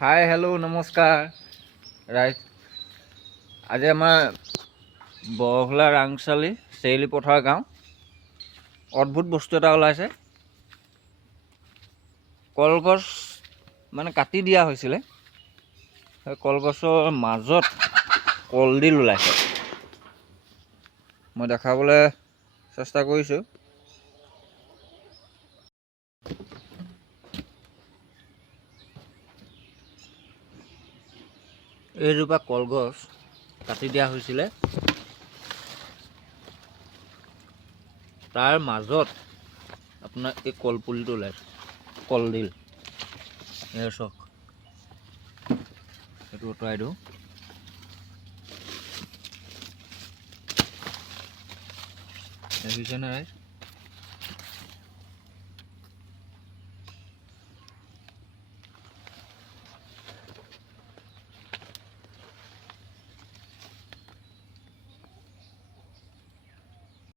Hi hello' নমস্কাৰ right. আজি আমাৰ বৰহলা ৰাংচালি চেৰিলি পথাৰ গাঁও অদ্ভুত বস্তু এটা ওলাইছে। কলগছ মানে কাটি দিয়া হৈছিলে, সেই কলগছৰ মাজত কলডিল ওলাইছে। মই দেখাবলৈ চেষ্টা কৰিছোঁ। এইজোপা কলগছ কাটি দিয়া হৈছিলে, তাৰ মাজত আপোনাৰ এই কলপুলিটো ওলাইছে, কলডিল। এয়া চাওক, এইটো আঁতৰাই দিওঁ। দেখিছেনে ৰাইজ?